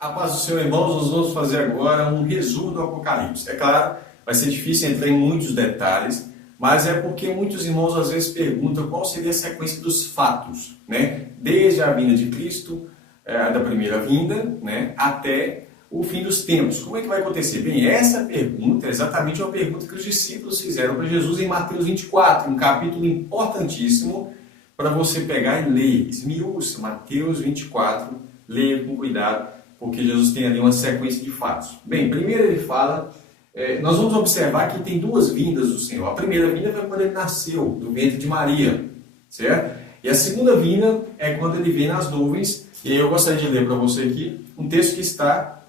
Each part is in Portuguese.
A paz do Senhor, irmãos, nós vamos fazer agora um resumo do Apocalipse. É claro, vai ser difícil entrar em muitos detalhes, mas é porque muitos irmãos às vezes perguntam qual seria a sequência dos fatos, né? Desde a vinda de Cristo, da primeira vinda, né? Até o fim dos tempos. Como é que vai acontecer? Bem, essa pergunta é exatamente uma pergunta que os discípulos fizeram para Jesus em Mateus 24, um capítulo importantíssimo para você pegar e ler. Esmiúça, Mateus 24, leia com cuidado, porque Jesus tem ali uma sequência de fatos. Bem, primeiro ele fala, nós vamos observar que tem duas vindas do Senhor. A primeira vinda foi quando ele nasceu, do ventre de Maria, certo? E a segunda vinda é quando ele vem nas nuvens, e eu gostaria de ler para você aqui um texto que está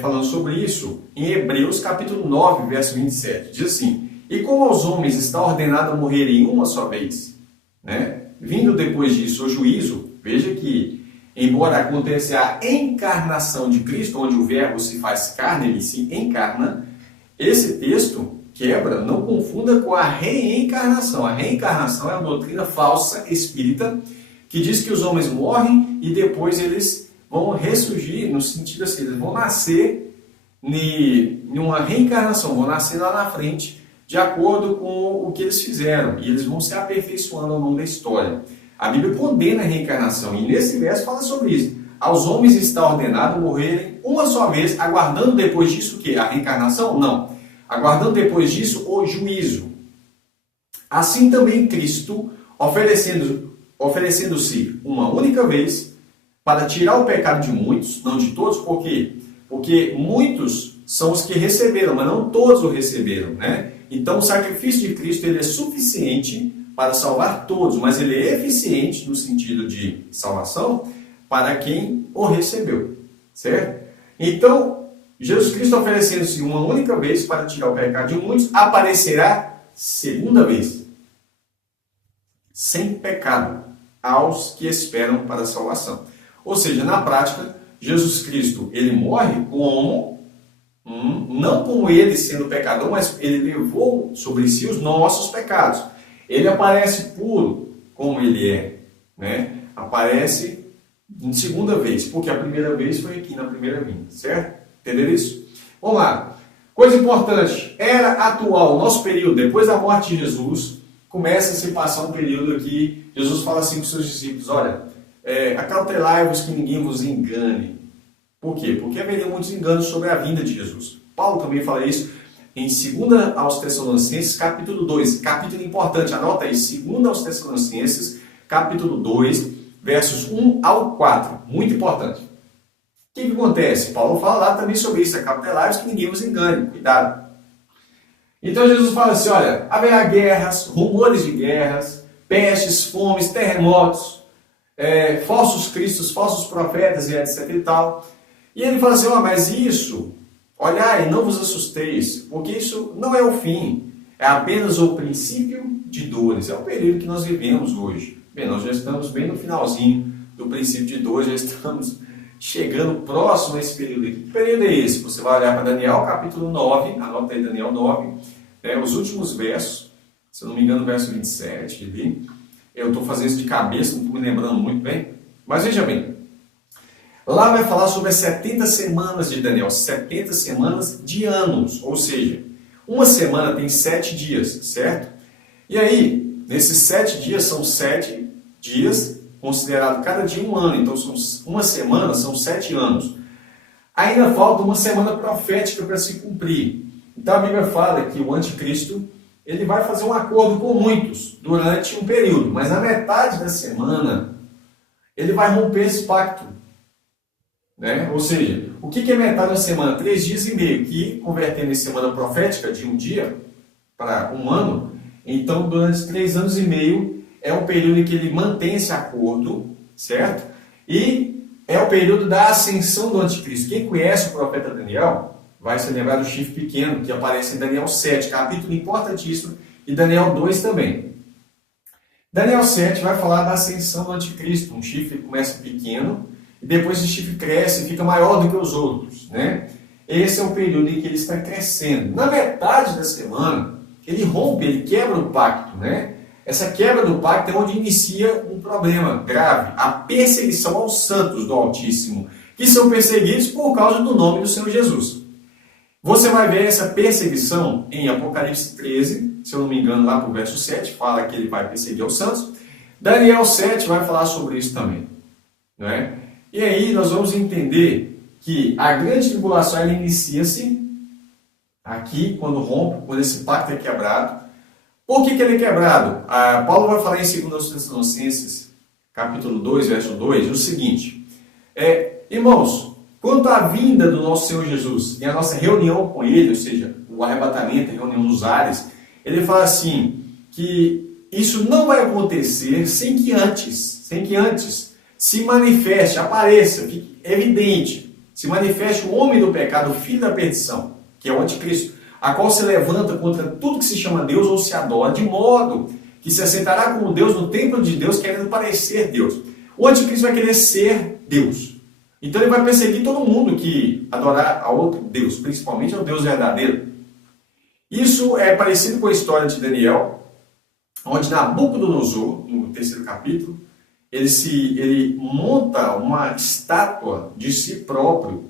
falando sobre isso, em Hebreus capítulo 9, verso 27. Diz assim: e como aos homens está ordenado morrerem uma só vez, né? Vindo depois disso o juízo, veja que embora aconteça a encarnação de Cristo, onde o verbo se faz carne, ele se encarna, esse texto quebra, não confunda com a reencarnação. A reencarnação é uma doutrina falsa, espírita, que diz que os homens morrem e depois eles vão ressurgir, no sentido assim, eles vão nascer em uma reencarnação, vão nascer lá na frente, de acordo com o que eles fizeram, e eles vão se aperfeiçoando ao longo da história. A Bíblia condena a reencarnação, e nesse verso fala sobre isso. Aos homens está ordenado morrerem uma só vez, aguardando depois disso o quê? A reencarnação? Não. Aguardando depois disso o juízo. Assim também Cristo, oferecendo-se uma única vez, para tirar o pecado de muitos, não de todos, por quê? Porque muitos são os que receberam, mas não todos o receberam, né? Então o sacrifício de Cristo ele é suficiente para salvar todos, mas ele é eficiente no sentido de salvação para quem o recebeu, certo? Então, Jesus Cristo oferecendo-se uma única vez para tirar o pecado de muitos, aparecerá segunda vez, sem pecado, aos que esperam para a salvação. Ou seja, na prática, Jesus Cristo, ele morre como, não como ele sendo pecador, mas ele levou sobre si os nossos pecados. Ele aparece puro como ele é, né? Aparece em segunda vez, porque a primeira vez foi aqui na primeira vinda, certo? Entenderam isso? Vamos lá. Coisa importante, era atual, nosso período, depois da morte de Jesus, começa a se passar um período aqui, Jesus fala assim para os seus discípulos, olha, acautelai-vos que ninguém vos engane. Por quê? Porque haveria muitos enganos sobre a vinda de Jesus. Paulo também fala isso em 2 aos Tessalonicenses, capítulo 2, capítulo importante, anota aí, 2 aos Tessalonicenses, capítulo 2, versos 1 ao 4, muito importante. O que acontece? Paulo fala lá também sobre isso, acautelai-vos que ninguém vos engane, cuidado. Então Jesus fala assim, olha, haverá guerras, rumores de guerras, pestes, fomes, terremotos, falsos cristos, falsos profetas e etc e tal. E ele fala assim, mas isso... olhai, não vos assusteis, porque isso não é o fim, é apenas o princípio de dores. É o período que nós vivemos hoje. Bem, nós já estamos bem no finalzinho do princípio de dores, já estamos chegando próximo a esse período aqui. Que período é esse? Você vai olhar para Daniel, capítulo 9, anota aí Daniel 9, os últimos versos, se eu não me engano, o verso 27 ali. Eu estou fazendo isso de cabeça, não estou me lembrando muito bem, mas veja bem. Lá vai falar sobre as 70 semanas de Daniel, 70 semanas de anos, ou seja, uma semana tem 7 dias, certo? E aí, nesses 7 dias, são 7 dias, considerado cada dia um ano, então uma semana são 7 anos. Ainda falta uma semana profética para se cumprir. Então a Bíblia fala que o anticristo, ele vai fazer um acordo com muitos durante um período, mas na metade da semana, ele vai romper esse pacto. Né? Ou seja, o que é metade da semana? 3 dias e meio, que convertendo em semana profética de um dia para um ano, então durante 3 anos e meio é o período em que ele mantém esse acordo, certo? E é o período da ascensão do anticristo. Quem conhece o profeta Daniel vai se lembrar do chifre pequeno que aparece em Daniel 7, capítulo importantíssimo, e Daniel 2 também. Daniel 7 vai falar da ascensão do anticristo, um chifre que começa pequeno, e depois esse chifre cresce e fica maior do que os outros, né? Esse é o período em que ele está crescendo. Na metade da semana, ele rompe, ele quebra o pacto, né? Essa quebra do pacto é onde inicia um problema grave, a perseguição aos santos do Altíssimo. que são perseguidos por causa do nome do Senhor Jesus. Você vai ver essa perseguição em Apocalipse 13, se eu não me engano, lá para o verso 7, fala que ele vai perseguir os santos. Daniel 7 vai falar sobre isso também. Não é? E aí nós vamos entender que a grande tribulação ela inicia-se aqui, quando rompe, quando esse pacto é quebrado. Por que ele é quebrado? Paulo vai falar em 2 Tessalonicenses, capítulo 2, verso 2, o seguinte. Irmãos, quanto à vinda do nosso Senhor Jesus e a nossa reunião com Ele, ou seja, o arrebatamento, a reunião nos ares, ele fala assim, que isso não vai acontecer sem que antes se manifeste, apareça, fique evidente, se manifeste o homem do pecado, o filho da perdição, que é o anticristo, a qual se levanta contra tudo que se chama Deus ou se adora, de modo que se assentará como Deus no templo de Deus, querendo parecer Deus. O anticristo vai querer ser Deus. Então ele vai perseguir todo mundo que adorar a outro Deus, principalmente ao Deus verdadeiro. Isso é parecido com a história de Daniel, onde Nabucodonosor, no 3º capítulo, ele monta uma estátua de si próprio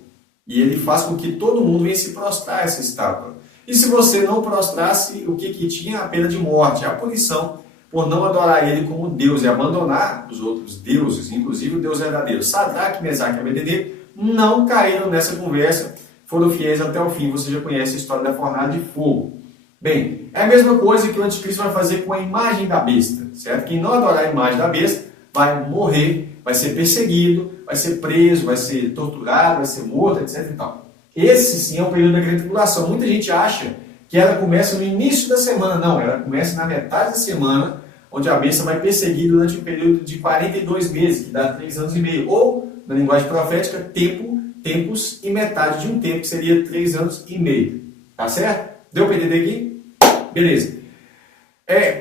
e ele faz com que todo mundo venha se prostrar a essa estátua. E se você não prostrasse, o que tinha? A pena de morte, a punição por não adorar ele como Deus e abandonar os outros deuses, inclusive o Deus verdadeiro. Sadraque, Mesaque e Abednego não caíram nessa conversa, foram fiéis até o fim. Você já conhece a história da fornalha de fogo. Bem, é a mesma coisa que o anticristo vai fazer com a imagem da besta, certo? Quem não adorar a imagem da besta vai morrer, vai ser perseguido, vai ser preso, vai ser torturado, vai ser morto, etc. e tal. Esse sim é o período da grande tribulação. Muita gente acha que ela começa no início da semana. Não, ela começa na metade da semana, onde a besta vai perseguir durante um período de 42 meses, que dá 3 anos e meio. Ou, na linguagem profética, tempos e metade de um tempo, que seria 3 anos e meio. Tá certo? Deu para entender aqui? Beleza.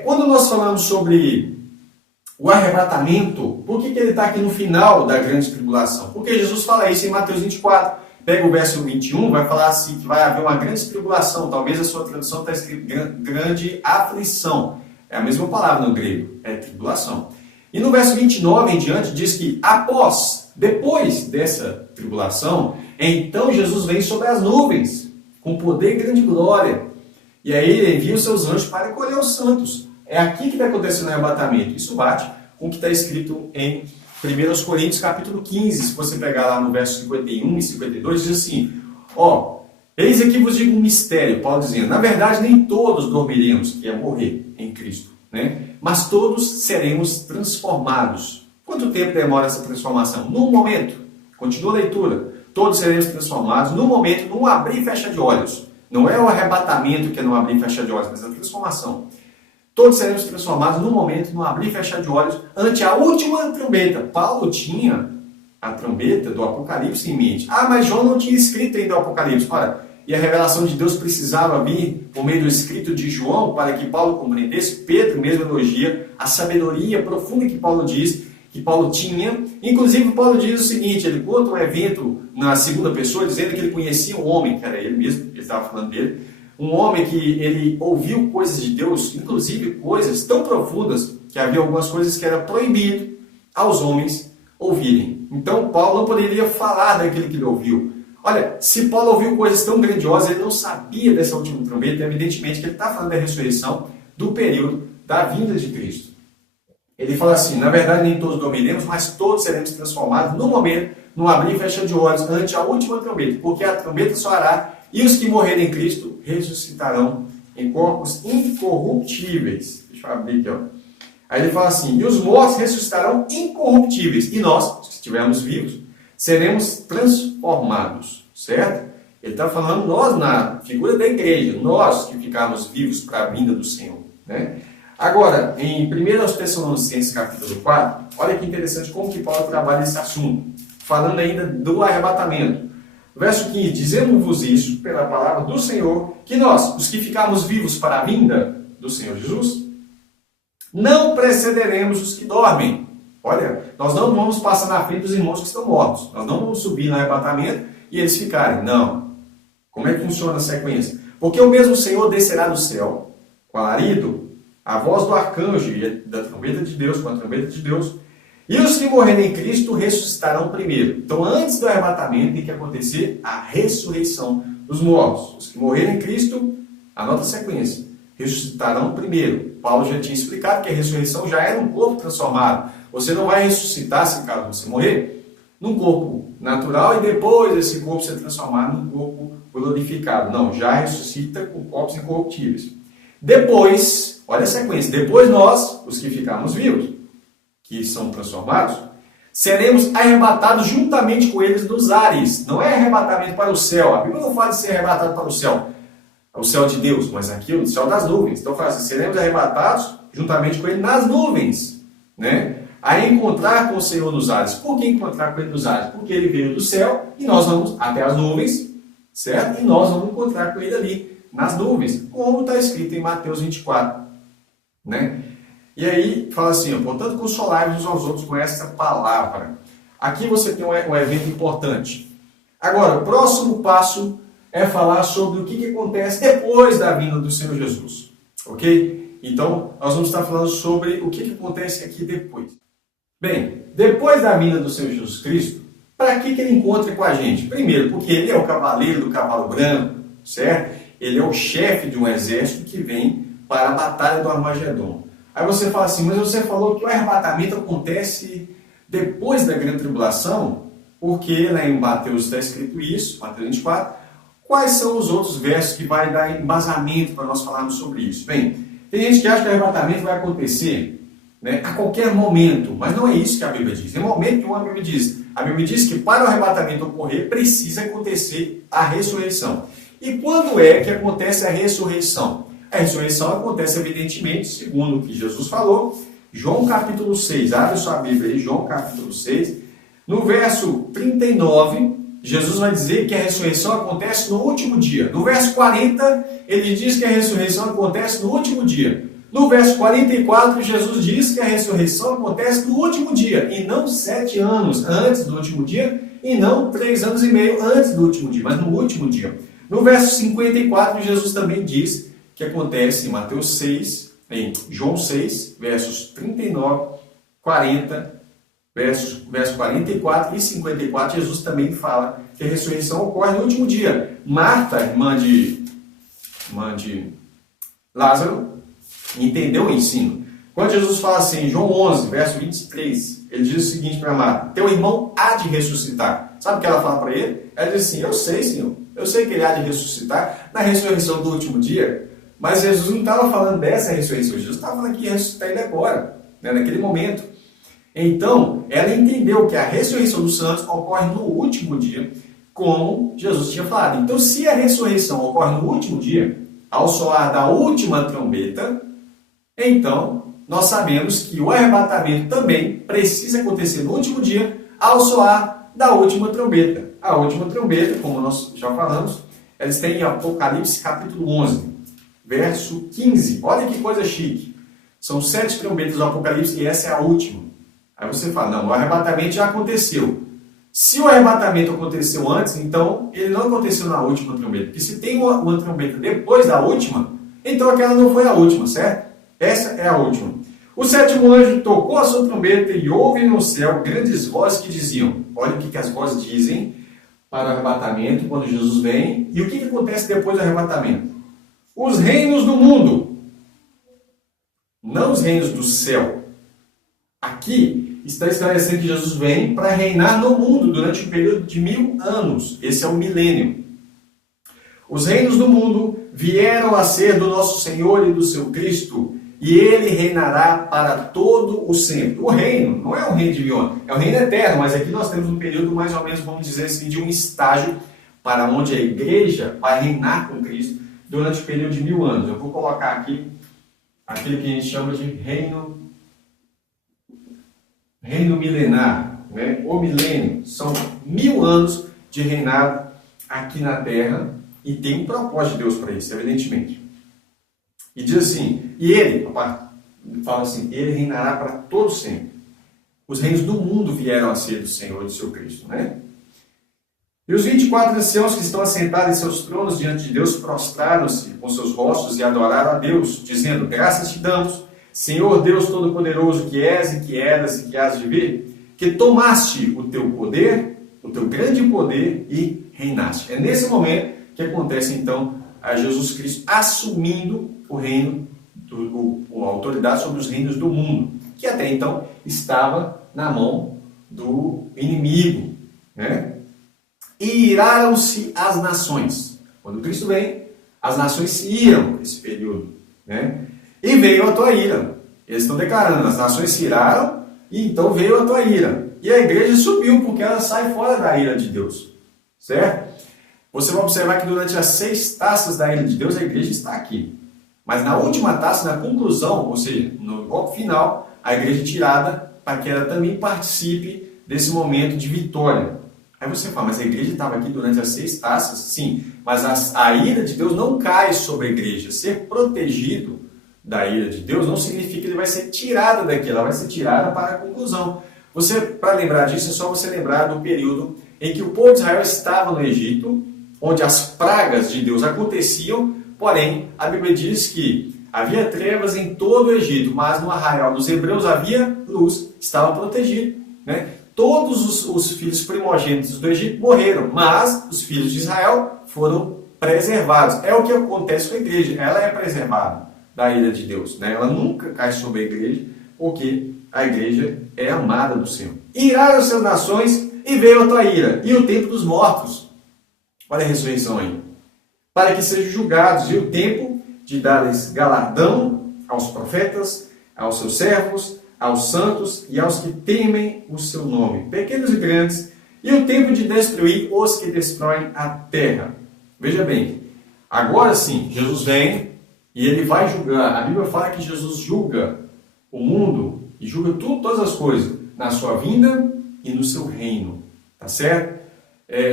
Quando nós falamos sobre o arrebatamento, por que ele está aqui no final da grande tribulação? Porque Jesus fala isso em Mateus 24. Pega o verso 21, vai falar assim, que vai haver uma grande tribulação. Talvez a sua tradução está escrito grande aflição. É a mesma palavra no grego, é tribulação. E no verso 29 em diante diz que depois dessa tribulação, então Jesus vem sobre as nuvens, com poder e grande glória. E aí ele envia os seus anjos para recolher os santos. É aqui que está acontecendo o arrebatamento. Isso bate com o que está escrito em 1 Coríntios capítulo 15. Se você pegar lá no verso 51 e 52, diz assim, eis aqui vos digo um mistério, Paulo dizendo, na verdade nem todos dormiremos, que é morrer em Cristo, né? Mas todos seremos transformados. Quanto tempo demora essa transformação? Num momento. Continua a leitura. Todos seremos transformados num momento, num abrir e fechar de olhos. Não é o arrebatamento que é no abrir e fechar de olhos, mas a transformação. Todos seremos transformados num momento, num abrir e fechar de olhos, ante a última trombeta. Paulo tinha a trombeta do Apocalipse em mente. Mas João não tinha escrito ainda o Apocalipse. E a revelação de Deus precisava vir por meio do escrito de João para que Paulo compreendesse. Pedro mesmo elogia a sabedoria profunda que Paulo diz, que Paulo tinha. Inclusive, Paulo diz o seguinte, ele conta um evento na segunda pessoa, dizendo que ele conhecia um homem, que era ele mesmo, ele estava falando dele, um homem que ele ouviu coisas de Deus, inclusive coisas tão profundas, que havia algumas coisas que era proibido aos homens ouvirem. Então, Paulo não poderia falar daquilo que ele ouviu. Olha, se Paulo ouviu coisas tão grandiosas, ele não sabia dessa última trombeta, evidentemente que ele está falando da ressurreição, do período da vinda de Cristo. Ele fala assim, na verdade nem todos dormiremos, mas todos seremos transformados no momento, no abrir e fechar de olhos, ante a última trombeta, porque a trombeta soará e os que morrerem em Cristo ressuscitarão em corpos incorruptíveis. Deixa eu abrir aqui, Aí ele fala assim, e os mortos ressuscitarão incorruptíveis, e nós, se estivermos vivos, seremos transformados, certo? Ele está falando nós na figura da igreja, nós que ficarmos vivos para a vinda do Senhor, né? Agora, em 1 Tessalonicenses capítulo 4, olha que interessante como que Paulo trabalha esse assunto, falando ainda do arrebatamento. Verso 15, dizemos-vos isso pela palavra do Senhor, que nós, os que ficarmos vivos para a vinda do Senhor Jesus, não precederemos os que dormem. Olha, nós não vamos passar na frente dos irmãos que estão mortos. Nós não vamos subir no arrebatamento e eles ficarem. Não. Como é que funciona a sequência? Porque o mesmo Senhor descerá do céu, com alarido, a voz do arcanjo e da trombeta de Deus, com a trombeta de Deus, E os que morrerem em Cristo ressuscitarão primeiro. Então, antes do arrebatamento, tem que acontecer a ressurreição dos mortos. Os que morrerem em Cristo, anota a sequência, ressuscitarão primeiro. Paulo já tinha explicado que a ressurreição já era um corpo transformado. Você não vai ressuscitar, se caso você morrer, num corpo natural e depois esse corpo ser transformado num corpo glorificado. Não, já ressuscita com corpos incorruptíveis. Depois, olha a sequência, depois nós, os que ficarmos vivos, que são transformados, seremos arrebatados juntamente com eles nos ares. Não é arrebatamento para o céu. A Bíblia não fala de ser arrebatado para o céu de Deus, mas aqui o céu das nuvens. Então fala assim, seremos arrebatados juntamente com ele nas nuvens, né? A encontrar com o Senhor nos ares. Por que encontrar com ele nos ares? Porque ele veio do céu e nós vamos até as nuvens, certo? E nós vamos encontrar com ele ali nas nuvens, como está escrito em Mateus 24, né? E aí fala assim, ó, portanto consolai-vos uns aos outros com essa palavra. Aqui você tem um evento importante. Agora, o próximo passo é falar sobre o que acontece depois da vinda do Senhor Jesus, ok? Então, nós vamos estar falando sobre o que acontece aqui depois. Bem, depois da vinda do Senhor Jesus Cristo, para que ele encontre com a gente? Primeiro, porque ele é o cavaleiro do cavalo branco, certo? Ele é o chefe de um exército que vem para a batalha do Armagedon. Aí você fala assim, mas você falou que o arrebatamento acontece depois da grande tribulação, porque lá em Mateus está escrito isso, Mateus 24. Quais são os outros versos que vai dar embasamento para nós falarmos sobre isso? Bem, tem gente que acha que o arrebatamento vai acontecer, né, a qualquer momento, mas não é isso que a Bíblia diz. Em momento nenhum a Bíblia diz. A Bíblia diz que para o arrebatamento ocorrer, precisa acontecer a ressurreição. E quando é que acontece a ressurreição? A ressurreição acontece, evidentemente, segundo o que Jesus falou, João capítulo 6, abre sua Bíblia aí, João capítulo 6, no verso 39, Jesus vai dizer que a ressurreição acontece no último dia. No verso 40, ele diz que a ressurreição acontece no último dia. No verso 44, Jesus diz que a ressurreição acontece no último dia, e não 7 anos antes do último dia, e não 3 anos e meio antes do último dia, mas no último dia. No verso 54, Jesus também diz que acontece em Mateus 6, em João 6, versos 39, 40, verso 44 e 54, Jesus também fala que a ressurreição ocorre no último dia. Marta, irmã de Lázaro, entendeu o ensino. Quando Jesus fala assim, em João 11, verso 23, ele diz o seguinte para Marta, teu irmão há de ressuscitar. Sabe o que ela fala para ele? Ela diz assim, eu sei, Senhor, eu sei que ele há de ressuscitar na ressurreição do último dia. Mas Jesus não estava falando dessa ressurreição, Jesus estava falando que ia ressuscitar ele agora, né, naquele momento. Então, ela entendeu que a ressurreição dos santos ocorre no último dia, como Jesus tinha falado. Então, se a ressurreição ocorre no último dia, ao soar da última trombeta, então nós sabemos que o arrebatamento também precisa acontecer no último dia, ao soar da última trombeta. A última trombeta, como nós já falamos, eles têm em Apocalipse capítulo 11. Verso 15, olha que coisa chique. São 7 trombetas do Apocalipse e essa é a última. Aí você fala, não, o arrebatamento já aconteceu. Se o arrebatamento aconteceu antes, então ele não aconteceu na última trombeta. Porque se tem uma trombeta depois da última, então aquela não foi a última, certo? Essa é a última. O 7º anjo tocou a sua trombeta e houve no céu grandes vozes que diziam, olha o que as vozes dizem para o arrebatamento, quando Jesus vem, e o que acontece depois do arrebatamento? Os reinos do mundo, não os reinos do céu. Aqui está esclarecendo que Jesus vem para reinar no mundo durante um período de 1000 anos. Esse é o milênio. Os reinos do mundo vieram a ser do nosso Senhor e do seu Cristo, e ele reinará para todo o sempre. O reino não é um reino de milhões, é um reino eterno, mas aqui nós temos um período mais ou menos, vamos dizer assim, de um estágio para onde a igreja vai reinar com Cristo durante o período de 1000 anos. Eu vou colocar aqui aquilo que a gente chama de reino milenar, né? O milênio. São 1000 anos de reinado aqui na Terra e tem um propósito de Deus para isso, evidentemente. E diz assim, e ele, fala assim, ele reinará para todo sempre. Os reinos do mundo vieram a ser do Senhor e do seu Cristo, né? E os 24 anciãos que estão assentados em seus tronos diante de Deus prostraram-se com seus rostos e adoraram a Deus, dizendo, graças te damos, Senhor Deus Todo-Poderoso que és e que eras e que has de vir, que tomaste o teu poder, o teu grande poder e reinaste. É nesse momento que acontece então a Jesus Cristo assumindo o reino, a autoridade sobre os reinos do mundo, que até então estava na mão do inimigo, né? E iraram-se as nações. Quando Cristo vem, as nações se iram nesse período, né? E veio a tua ira. Eles estão declarando, as nações se iraram e então veio a tua ira. E a igreja subiu porque ela sai fora da ira de Deus, certo? Você vai observar que durante as 6 taças da ira de Deus, a igreja está aqui. Mas na última taça, na conclusão, ou seja, no golpe final, a igreja é tirada para que ela também participe desse momento de vitória. Aí você fala, mas a igreja estava aqui durante as 6 taças? Sim, mas a ira de Deus não cai sobre a igreja. Ser protegido da ira de Deus não significa que ele vai ser tirado daqui, ela vai ser tirada para a conclusão. Para lembrar disso, é só você lembrar do período em que o povo de Israel estava no Egito, onde as pragas de Deus aconteciam, porém, a Bíblia diz que havia trevas em todo o Egito, mas no arraial dos hebreus havia luz, estava protegido, né? Todos os filhos primogênitos do Egito morreram, mas os filhos de Israel foram preservados. É o que acontece com a igreja, ela é preservada da ira de Deus, né? Ela nunca cai sobre a igreja, porque a igreja é amada do Senhor. Iraram-se as nações e veio a tua ira, e o tempo dos mortos. Olha a ressurreição aí. Para que sejam julgados, e o tempo de dar-lhes galardão aos profetas, aos seus servos, aos santos e aos que temem o seu nome, pequenos e grandes, e o tempo de destruir os que destroem a terra. Veja bem, agora sim, Jesus vem e ele vai julgar. A Bíblia fala que Jesus julga o mundo e julga todas as coisas na sua vinda e no seu reino. Tá certo?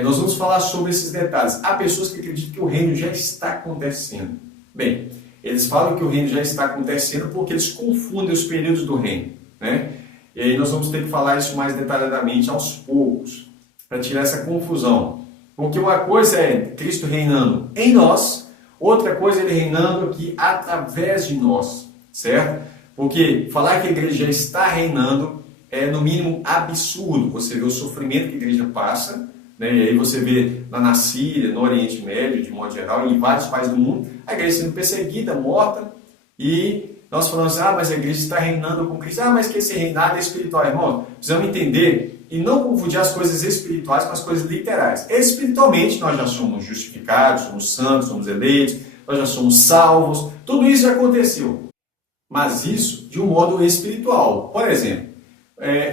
Nós vamos falar sobre esses detalhes. Há pessoas que acreditam que o reino já está acontecendo. Bem, eles falam que o reino já está acontecendo porque eles confundem os períodos do reino, né? E aí nós vamos ter que falar isso mais detalhadamente aos poucos, para tirar essa confusão. Porque uma coisa é Cristo reinando em nós, outra coisa é Ele reinando aqui através de nós, certo? Porque falar que a igreja já está reinando é no mínimo absurdo. Você vê o sofrimento que a igreja passa, né? E aí você vê lá na Síria, no Oriente Médio, de modo geral, em vários países do mundo, a igreja sendo perseguida, morta, e nós falamos assim, mas a igreja está reinando com Cristo. Mas que esse reinado é espiritual, irmão. Precisamos entender e não confundir as coisas espirituais com as coisas literais. Espiritualmente, nós já somos justificados, somos santos, somos eleitos, nós já somos salvos, tudo isso já aconteceu. Mas isso de um modo espiritual. Por exemplo,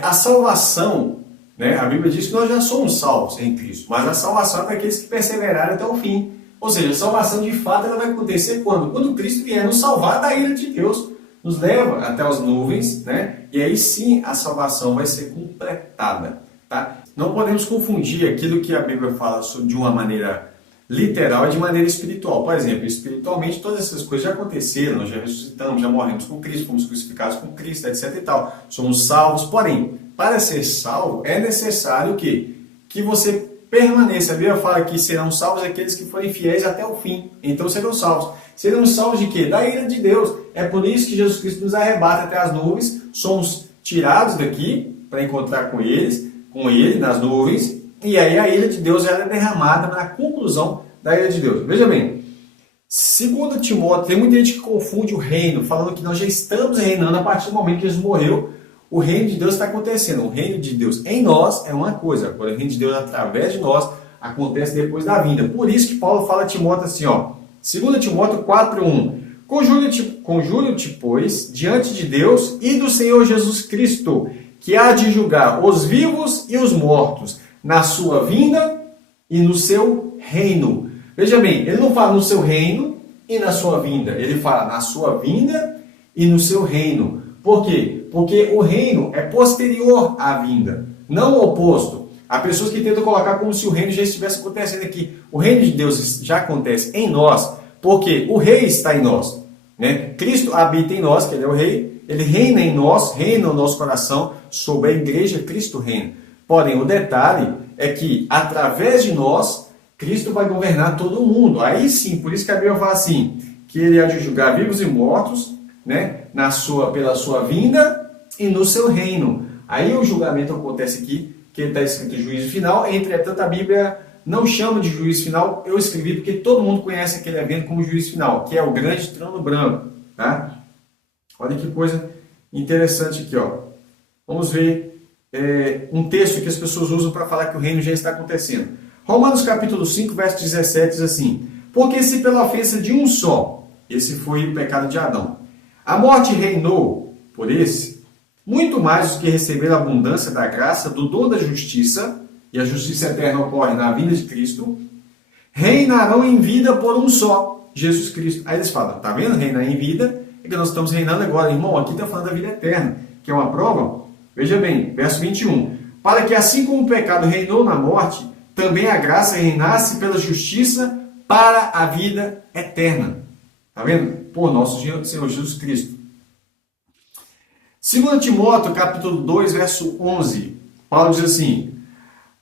a salvação, né? A Bíblia diz que nós já somos salvos em Cristo, mas a salvação é para aqueles que perseveraram até o fim. Ou seja, a salvação de fato ela vai acontecer quando? Quando Cristo vier nos salvar da ira de Deus, nos leva até as nuvens, né? E aí sim a salvação vai ser completada, tá? Não podemos confundir aquilo que a Bíblia fala de uma maneira literal e de maneira espiritual. Por exemplo, espiritualmente todas essas coisas já aconteceram, nós já ressuscitamos, já morremos com Cristo, fomos crucificados com Cristo, etc e tal. Somos salvos, porém, para ser salvo é necessário que você permaneça. A Bíblia fala que serão salvos aqueles que forem fiéis até o fim. Então serão salvos. Serão salvos de quê? Da ira de Deus. É por isso que Jesus Cristo nos arrebata até as nuvens. Somos tirados daqui para encontrar com Ele nas nuvens. E aí a ira de Deus ela é derramada na conclusão da ira de Deus. Veja bem, segundo Timóteo, tem muita gente que confunde o reino, falando que nós já estamos reinando a partir do momento que Jesus morreu. O reino de Deus está acontecendo. O reino de Deus em nós é uma coisa. Agora, o reino de Deus através de nós acontece depois da vinda. Por isso que Paulo fala a Timóteo assim, 2 Timóteo 4:1. Conjuro-te, pois, diante de Deus e do Senhor Jesus Cristo, que há de julgar os vivos e os mortos, na sua vinda e no seu reino. Veja bem, ele não fala no seu reino e na sua vinda. Ele fala na sua vinda e no seu reino. Por quê? Porque o reino é posterior à vinda, não o oposto. Há pessoas que tentam colocar como se o reino já estivesse acontecendo aqui. O reino de Deus já acontece em nós, porque o rei está em nós, né? Cristo habita em nós, que ele é o rei, ele reina em nós, reina no nosso coração, sobre a igreja Cristo reina. Porém, o detalhe é que, através de nós, Cristo vai governar todo o mundo. Aí sim, por isso que a Bíblia fala assim, que ele há de julgar vivos e mortos, né, pela sua vinda e no seu reino. Aí o julgamento acontece aqui, que está escrito juízo final. Entretanto, a Bíblia não chama de juízo final. Eu escrevi porque todo mundo conhece aquele evento como juízo final, que é o grande trono branco. Tá? Olha que coisa interessante aqui. Ó. Vamos ver um texto que as pessoas usam para falar que o reino já está acontecendo. Romanos capítulo 5, verso 17 diz assim: porque se pela ofensa de um só, esse foi o pecado de Adão, a morte reinou por esse, muito mais os que receberam a abundância da graça, do dom da justiça, e a justiça eterna ocorre na vinda de Cristo, reinarão em vida por um só, Jesus Cristo. Aí eles falam, tá vendo? Reinar em vida, é que nós estamos reinando agora. Irmão, aqui está falando da vida eterna, que é uma prova. Veja bem, verso 21. Para que assim como o pecado reinou na morte, também a graça reinasse pela justiça para a vida eterna. Tá vendo? Por nosso Senhor Jesus Cristo. 2 Timóteo, capítulo 2, verso 11. Paulo diz assim: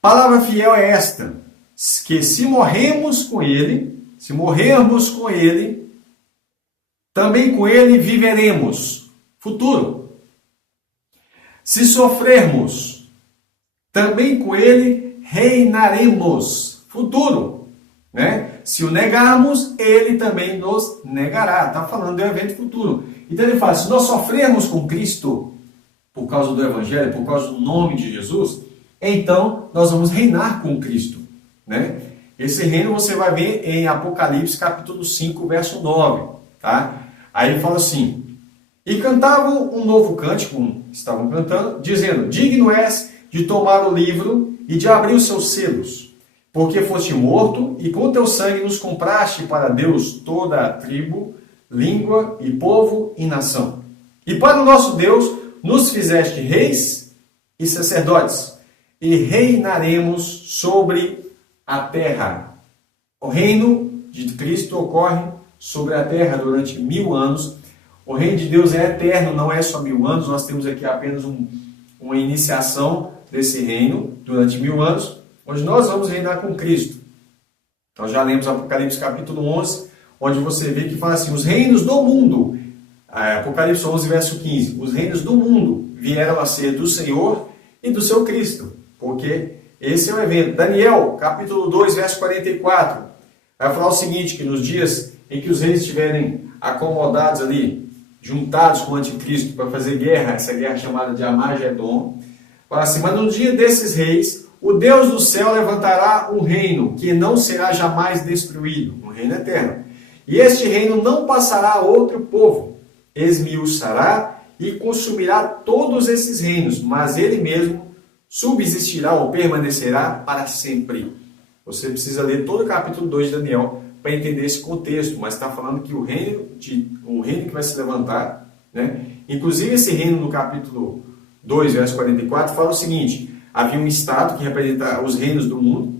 palavra fiel é esta, que se morrermos com ele, também com ele viveremos. Futuro. Se sofrermos, também com ele reinaremos. Futuro. Né? Se o negarmos, ele também nos negará. Está falando do evento futuro. Então ele fala, se nós sofrermos com Cristo, por causa do Evangelho, por causa do nome de Jesus, então nós vamos reinar com Cristo. Né? Esse reino você vai ver em Apocalipse capítulo 5, verso 9. Tá? Aí ele fala assim, e cantavam um novo cântico, estavam cantando, dizendo, digno és de tomar o livro e de abrir os seus selos, porque foste morto e com teu sangue nos compraste para Deus toda a tribo, língua e povo e nação. E para o nosso Deus nos fizeste reis e sacerdotes, e reinaremos sobre a terra. O reino de Cristo ocorre sobre a terra durante 1000 anos. O reino de Deus é eterno, não é só 1000 anos. Nós temos aqui apenas uma iniciação desse reino durante 1000 anos, onde nós vamos reinar com Cristo. Nós já lemos Apocalipse capítulo 11, onde você vê que fala assim, os reinos do mundo, Apocalipse 11, verso 15, os reinos do mundo vieram a ser do Senhor e do seu Cristo, porque esse é o evento. Daniel, capítulo 2, verso 44, vai falar o seguinte, que nos dias em que os reis estiverem acomodados ali, juntados com o anticristo para fazer guerra, essa guerra chamada de Armagedon, fala assim, mas no dia desses reis, o Deus do céu levantará um reino que não será jamais destruído, um reino eterno. E este reino não passará a outro povo, esmiuçará e consumirá todos esses reinos, mas ele mesmo subsistirá ou permanecerá para sempre. Você precisa ler todo o capítulo 2 de Daniel para entender esse contexto, mas está falando que o reino que vai se levantar, né? Inclusive esse reino no capítulo 2, verso 44, fala o seguinte, havia um estado que representa os reinos do mundo,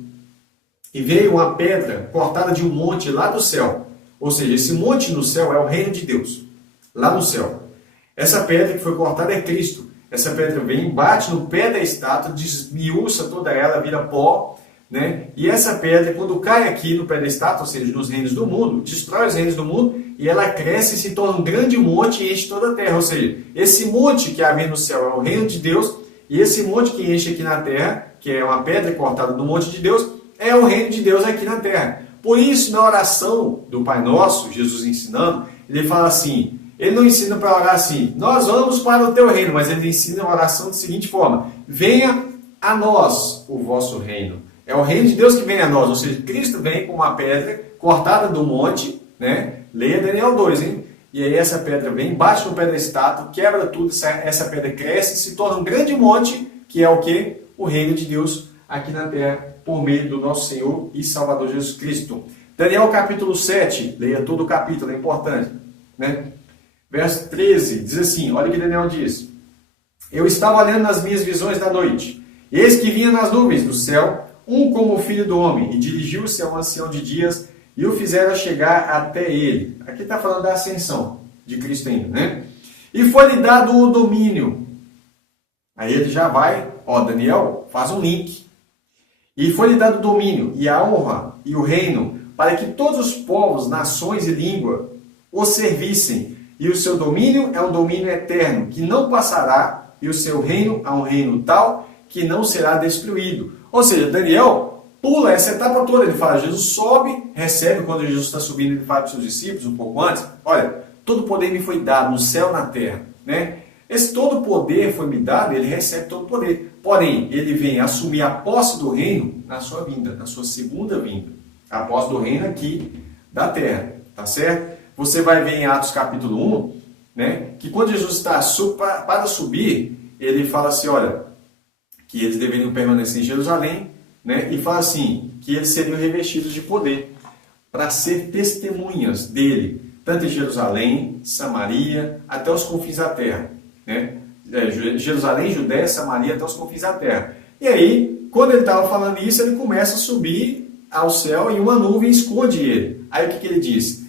e veio uma pedra cortada de um monte lá do céu, ou seja, esse monte no céu é o reino de Deus, lá no céu. Essa pedra que foi cortada é Cristo. Essa pedra vem, bate no pé da estátua, desmiuça toda ela, vira pó, né? E essa pedra, quando cai aqui no pé da estátua, ou seja, nos reinos do mundo, destrói os reinos do mundo, e ela cresce e se torna um grande monte e enche toda a terra. Ou seja, esse monte que havia no céu é o reino de Deus, e esse monte que enche aqui na terra, que é uma pedra cortada do monte de Deus, é o reino de Deus aqui na terra. Por isso, na oração do Pai Nosso, Jesus ensinando, ele fala assim, ele não ensina para orar assim, nós vamos para o teu reino, mas ele ensina a oração da seguinte forma, venha a nós o vosso reino. É o reino de Deus que vem a nós, ou seja, Cristo vem com uma pedra cortada do monte, né? Leia Daniel 2, hein? E aí essa pedra vem, bate no pé da estátua, quebra tudo, essa pedra cresce, se torna um grande monte, que é o quê? O reino de Deus aqui na terra, por meio do nosso Senhor e Salvador Jesus Cristo. Daniel capítulo 7, leia todo o capítulo, é importante, né? Verso 13, diz assim, olha o que Daniel diz. Eu estava olhando nas minhas visões da noite, eis que vinha nas nuvens do céu, um como o filho do homem, e dirigiu-se ao ancião de dias, e o fizeram chegar até ele. Aqui está falando da ascensão de Cristo ainda, né? E foi-lhe dado o domínio. Aí ele já vai, Daniel, faz um link. E foi-lhe dado o domínio, e a honra, e o reino, para que todos os povos, nações e língua o servissem. e o seu domínio é um domínio eterno, que não passará, e o seu reino é um reino tal, que não será destruído. Ou seja, Daniel pula essa etapa toda, ele fala, Jesus sobe, recebe, quando Jesus está subindo, ele fala para os seus discípulos, um pouco antes, olha, todo poder me foi dado no céu e na terra, né? Esse todo poder foi me dado, ele recebe todo poder. Porém, ele vem assumir a posse do reino na sua vinda, na sua segunda vinda. A posse do reino aqui da terra, tá certo? Você vai ver em Atos capítulo 1, né, que quando Jesus está para subir, ele fala assim, olha, que eles deveriam permanecer em Jerusalém, né, e fala assim, que eles seriam revestidos de poder para ser testemunhas dele, tanto em Jerusalém, Samaria, até os confins da terra, né? Jerusalém, Judéia, Samaria, até os confins da terra. E aí, quando ele estava falando isso, ele começa a subir ao céu e uma nuvem esconde ele. Aí o que ele diz?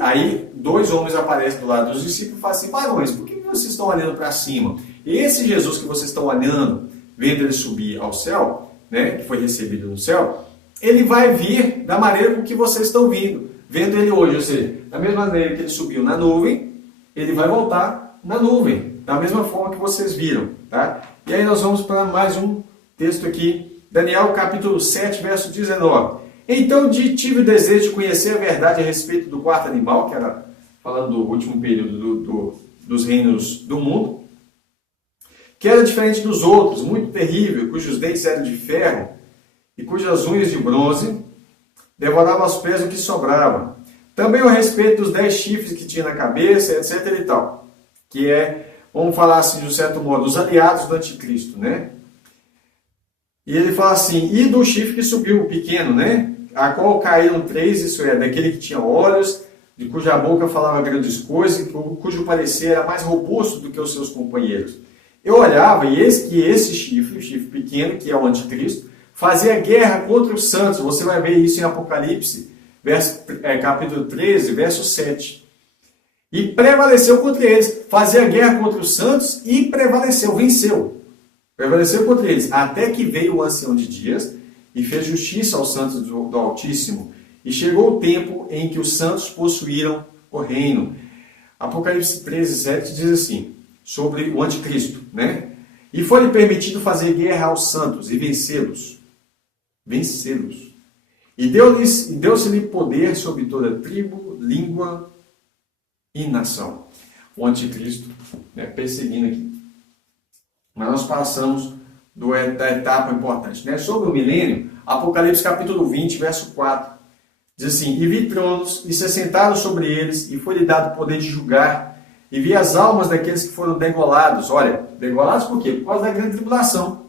Aí dois homens aparecem do lado dos discípulos e falam assim, varões, por que vocês estão olhando para cima? Esse Jesus que vocês estão olhando, vendo ele subir ao céu, né, que foi recebido no céu, ele vai vir da maneira com que vocês estão vendo ele hoje. Ou seja, da mesma maneira que ele subiu na nuvem, ele vai voltar na nuvem, da mesma forma que vocês viram. Tá? E aí nós vamos para mais um texto aqui, Daniel capítulo 7, verso 19. Então tive o desejo de conhecer a verdade a respeito do quarto animal, que era falando do último período dos reinos do mundo, que era diferente dos outros, muito terrível, cujos dentes eram de ferro e cujas unhas de bronze, devorava aos pés o que sobrava. Também a respeito dos 10 chifres que tinha na cabeça, etc. e tal, que é, vamos falar assim de um certo modo, os aliados do anticristo, né? E ele fala assim, e do chifre que subiu, o pequeno, né? A qual caíram 3, isso é, daquele que tinha olhos, de cuja boca falava grandes coisas, cujo parecer era mais robusto do que os seus companheiros. Eu olhava e eis que esse chifre, o chifre pequeno, que é o anticristo, fazia guerra contra os santos. Você vai ver isso em Apocalipse, capítulo 13, verso 7. E prevaleceu contra eles, fazia guerra contra os santos e prevaleceu, venceu. Prevaleceu contra eles, até que veio o ancião de dias e fez justiça aos santos do Altíssimo. E chegou o tempo em que os santos possuíram o reino. Apocalipse 13, 7 diz assim, sobre o anticristo, né? E foi-lhe permitido fazer guerra aos santos e vencê-los. Vencê-los. E deu-se-lhe poder sobre toda tribo, língua e nação. O anticristo, né, perseguindo aqui. Mas nós passamos da etapa importante, né? Sobre o milênio, Apocalipse capítulo 20, verso 4. Diz assim, e vi tronos, e se assentaram sobre eles, e foi-lhe dado o poder de julgar, e vi as almas daqueles que foram degolados. Olha, degolados por quê? Por causa da grande tribulação.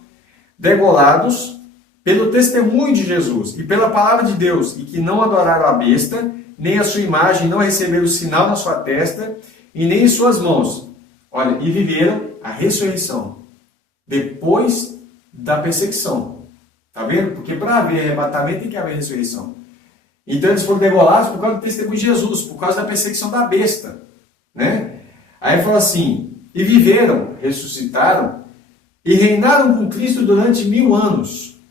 Degolados pelo testemunho de Jesus, e pela palavra de Deus, e que não adoraram a besta, nem a sua imagem, não receberam o sinal na sua testa, e nem em suas mãos. Olha, e viveram a ressurreição, depois da perseguição. Está vendo? Porque para haver arrebatamento tem que haver ressurreição. Então eles foram degolados por causa do testemunho de Jesus, por causa da perseguição da besta, né? Aí fala assim, e viveram, ressuscitaram, e reinaram com Cristo durante 1000 anos.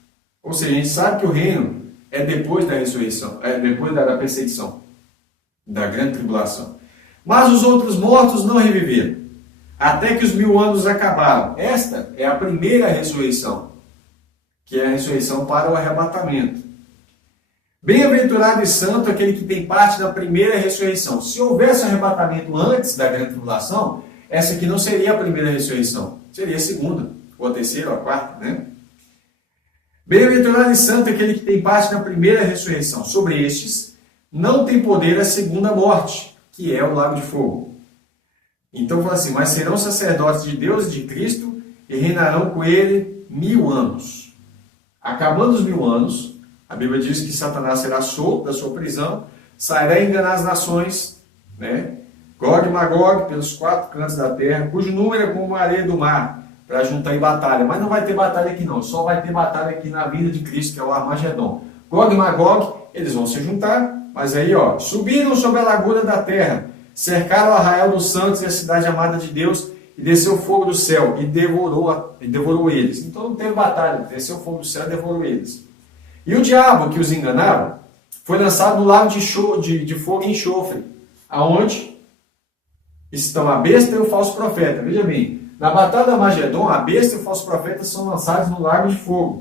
Ou seja, a gente sabe que o reino é depois da ressurreição, é depois da perseguição, da grande tribulação. Mas os outros mortos não reviveram, até que os 1000 anos acabaram. Esta é a primeira ressurreição, que é a ressurreição para o arrebatamento. Bem-aventurado e santo aquele que tem parte da primeira ressurreição. Se houvesse arrebatamento antes da grande tribulação, essa aqui não seria a primeira ressurreição, seria a segunda, ou a terceira, ou a quarta, né? Bem-aventurado e santo aquele que tem parte da primeira ressurreição. Sobre estes, não tem poder a segunda morte, que é o lago de fogo. Então fala assim, mas serão sacerdotes de Deus e de Cristo, e reinarão com ele 1000 anos. Acabando os 1000 anos, a Bíblia diz que Satanás será solto da sua prisão, sairá enganar as nações, né? Gog e Magog, pelos 4 cantos da terra, cujo número é como a areia do mar, para juntar em batalha. Mas não vai ter batalha aqui não, só vai ter batalha aqui na vinda de Cristo, que é o Armagedon. Gog e Magog, eles vão se juntar, mas aí, ó, subiram sobre a largura da terra, cercaram o arraial dos santos e a cidade amada de Deus, e desceu fogo do céu, e devorou eles. Então não teve batalha, desceu fogo do céu e devorou eles. E o diabo que os enganava foi lançado no lago de fogo e enxofre. Aonde? estão a besta e o falso profeta. Veja bem, na batalha da Magedon, a besta e o falso profeta são lançados no lago de fogo.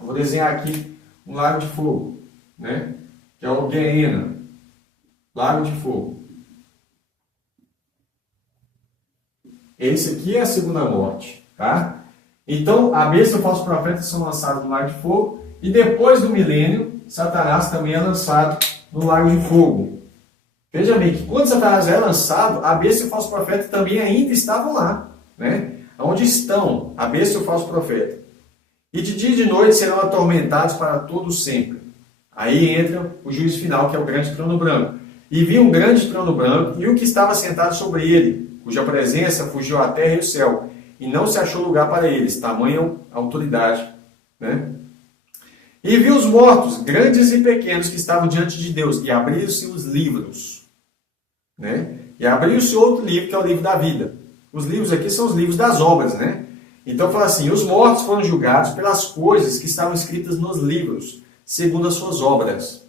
Eu vou desenhar aqui um lago de fogo, né? Que é o Gehenna, lago de fogo. Esse aqui é a segunda morte, tá? Então, a besta e o falso profeta são lançados no lago de fogo, e depois do milênio, Satanás também é lançado no lago de fogo. Veja bem que quando Satanás é lançado, a besta e o falso profeta também ainda estavam lá, né? Onde estão a besta e o falso profeta? E de dia e de noite serão atormentados para todo sempre. Aí entra o juízo final, que é o grande trono branco. E vi um grande trono branco e o que estava sentado sobre ele, cuja presença fugiu a terra e o céu, e não se achou lugar para eles, tamanha autoridade, né? E vi os mortos, grandes e pequenos, que estavam diante de Deus, e abriram-se os livros, né? E abriu-se outro livro, que é o livro da vida. Os livros aqui são os livros das obras, né? Então fala assim, os mortos foram julgados pelas coisas que estavam escritas nos livros, segundo as suas obras.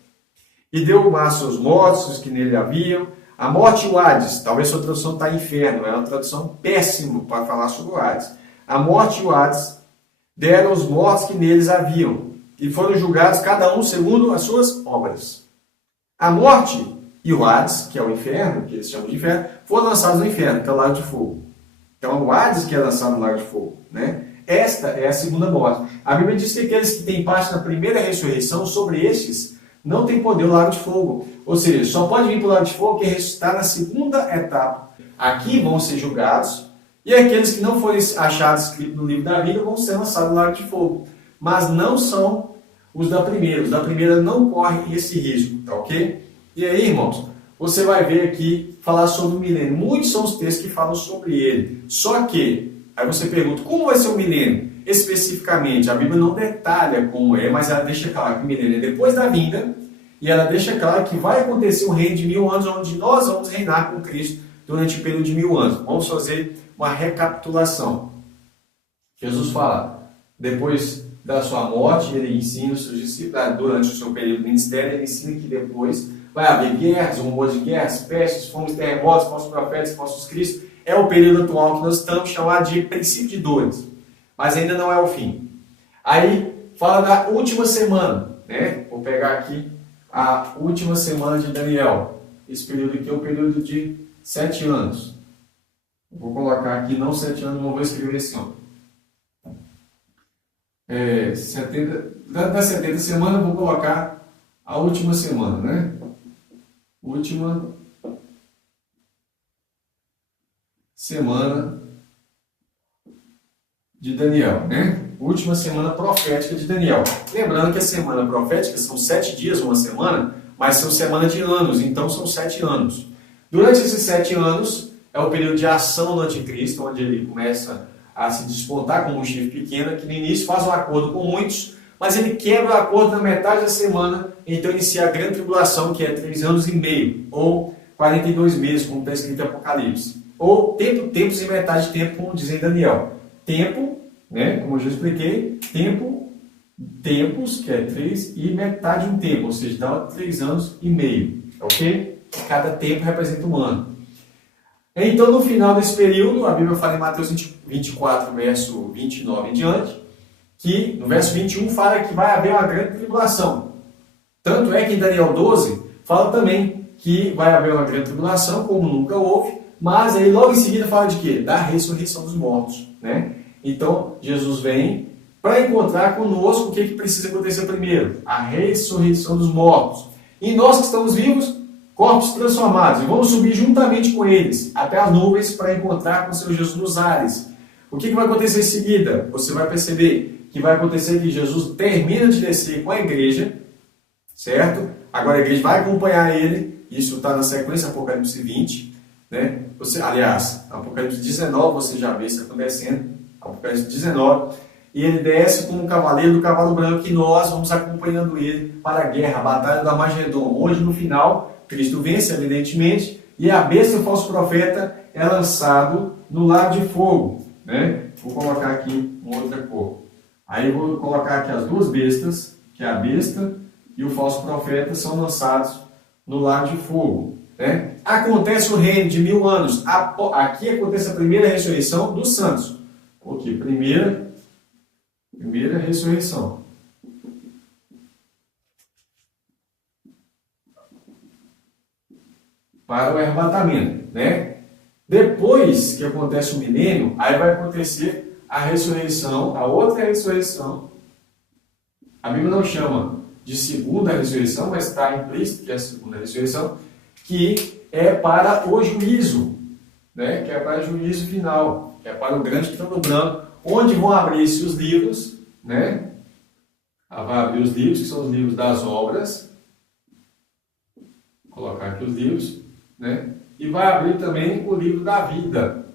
E deu o mar aos seus mortos, os que nele haviam. A morte e o Hades, talvez sua tradução está inferno, é uma tradução péssima para falar sobre o Hades. A morte e o Hades deram os mortos que neles haviam, e foram julgados cada um segundo as suas obras. A morte e o Hades, que é o inferno, que eles chamam de inferno, foram lançados no inferno, que é o lago de fogo. Então, o Hades que é lançado no lago de fogo, né? Esta é a segunda morte. A Bíblia diz que aqueles que têm parte na primeira ressurreição, sobre estes, não tem poder o lago de fogo. Ou seja, só pode vir para o lago de fogo quem ressuscitar na segunda etapa. Aqui vão ser julgados, e aqueles que não forem achados escritos no livro da vida vão ser lançados no lago de fogo. Mas não são os da primeira. Os da primeira não correm esse risco, tá ok? E aí, irmãos, você vai ver aqui falar sobre o milênio. Muitos são os textos que falam sobre ele. Só que, aí você pergunta, como vai ser o milênio? Especificamente, a Bíblia não detalha como é, mas ela deixa claro que o milênio é depois da vinda, e ela deixa claro que vai acontecer um reino de 1000 anos, onde nós vamos reinar com Cristo durante o período de 1000 anos. Vamos fazer uma recapitulação. Jesus fala, depois da sua morte, ele ensina os seus discípulos, durante o seu período de ministério, ele ensina que depois vai haver guerras, rumores de guerras, pestes, fomes, terremotos, falsos profetas, falsos cristos. É o período atual que nós estamos chamando de princípio de dores. Mas ainda não é o fim. Aí fala da última semana, né? Vou pegar aqui a última semana de Daniel. Esse período aqui é o período de 7 anos. Vou colocar aqui, não 7 anos, não vou escrever assim, ó. 70 semanas, vou colocar a última semana, né? Última semana de Daniel, né? Última semana profética de Daniel. Lembrando que a semana profética são 7 dias, uma semana, mas são semana de anos, então são 7 anos. Durante esses 7 anos, é o período de ação do anticristo, onde ele começa a se despontar como um chifre pequeno, que no início faz um acordo com muitos, mas ele quebra o acordo na metade da semana, então inicia a grande tribulação, que é 3 anos e meio, ou 42 meses, como está escrito em Apocalipse. Ou tempos e metade de tempo, como diz em Daniel. Tempo, né, como eu já expliquei, tempos, que é 3, e metade de um tempo, ou seja, dá 3 anos e meio, ok? Cada tempo representa um ano. Então, no final desse período, a Bíblia fala em Mateus 24, verso 29 em diante, que no verso 21 fala que vai haver uma grande tribulação. Tanto é que em Daniel 12 fala também que vai haver uma grande tribulação, como nunca houve, mas aí logo em seguida fala de quê? Da ressurreição dos mortos, né? Então, Jesus vem para encontrar conosco o que precisa acontecer primeiro? A ressurreição dos mortos. E nós que estamos vivos, corpos transformados, e vamos subir juntamente com eles até as nuvens para encontrar com o Senhor Jesus nos ares. O que vai acontecer em seguida? Você vai perceber que vai acontecer que Jesus termina de descer com a igreja, certo? Agora a igreja vai acompanhar ele, isso está na sequência Apocalipse 20, né? Aliás, Apocalipse 19 você já vê isso acontecendo, Apocalipse 19, e ele desce como um cavaleiro do cavalo branco, e nós vamos acompanhando ele para a guerra, a batalha da Magedon, onde no final Cristo vence, evidentemente, e a besta e o falso profeta é lançado no lago de fogo, né? Vou colocar aqui uma outra cor. Aí eu vou colocar aqui as duas bestas, que é a besta e o falso profeta, são lançados no lago de fogo. né? Acontece o reino de 1000 anos. Aqui acontece a primeira ressurreição dos santos. Ok, primeira ressurreição. Para o arrebatamento, né? Depois que acontece o milênio, aí vai acontecer a ressurreição, a outra ressurreição. A Bíblia não chama de segunda ressurreição, mas está implícito que é a segunda ressurreição, que é para o juízo, né? Que é para o juízo final, que é para o grande trono branco, onde vão abrir-se os livros, né? Vai abrir os livros, que são os livros das obras. Vou colocar aqui os livros, né? E vai abrir também o livro da vida.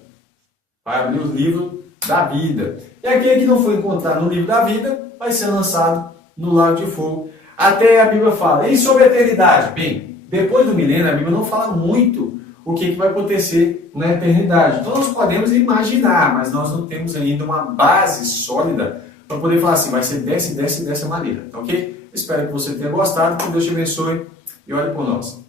Vai abrir os livros da vida. E aquele que não foi encontrado no livro da vida vai ser lançado no lago de fogo. Até a Bíblia fala. E sobre a eternidade? Bem, depois do milênio, a Bíblia não fala muito o que vai acontecer na eternidade. Então nós podemos imaginar, mas nós não temos ainda uma base sólida para poder falar assim, vai ser dessa maneira. Tá ok? Espero que você tenha gostado. Que Deus te abençoe e olhe por nós.